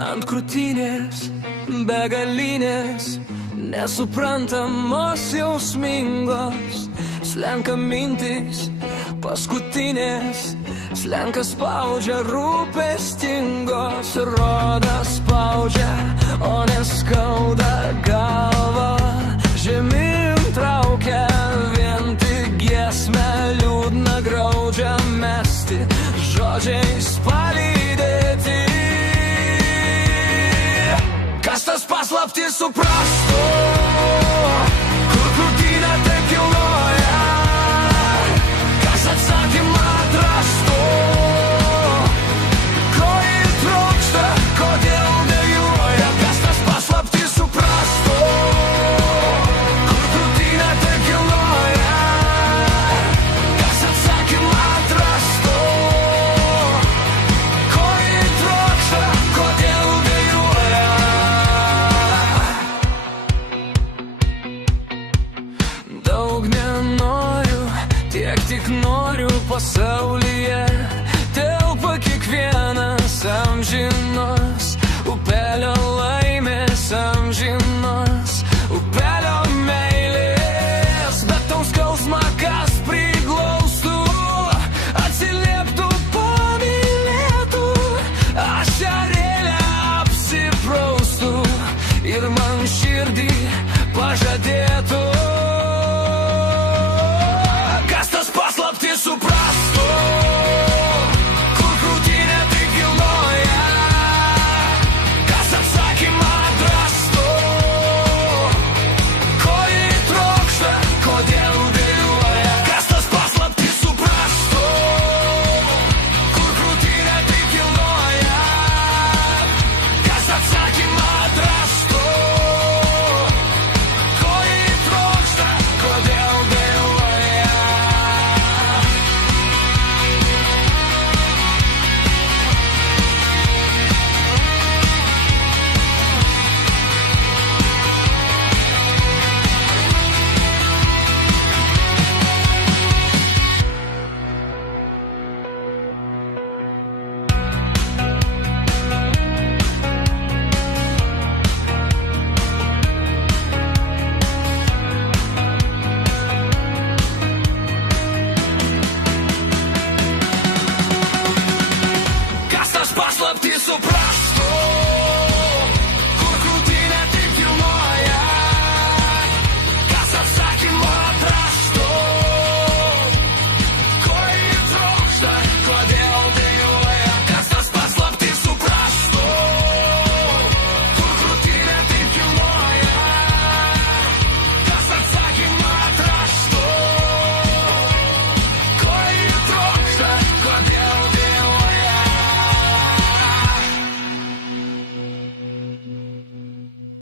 ant krūtinės, begalinės, nesuprantamos jausmingos, slenka mintys, paskutinės, slenka spaudžia rūpestingos, rodas spaudžia, o neskauda galva, žemyn traukia, vien tik giesmę liūdna graudžia mesti, žodžiais palydėti. Kas tas paslaptis suprastų, kur krūtinė taip kilnoja, kas atsakymą atrastų, ko ji trokšta, kodėl dejuoja, kas tas paslaptis suprastų, kur krūtinė taip kilnoja, kas atsakymą atrastų, ko ji trokšta, kodėl dejuoja. Daug nenoriu, tiek tik noriu pasaulyje, telpa kiekvienas amžinos, upelio laimės amžinos, upelio meilės, bet tau skausmą kas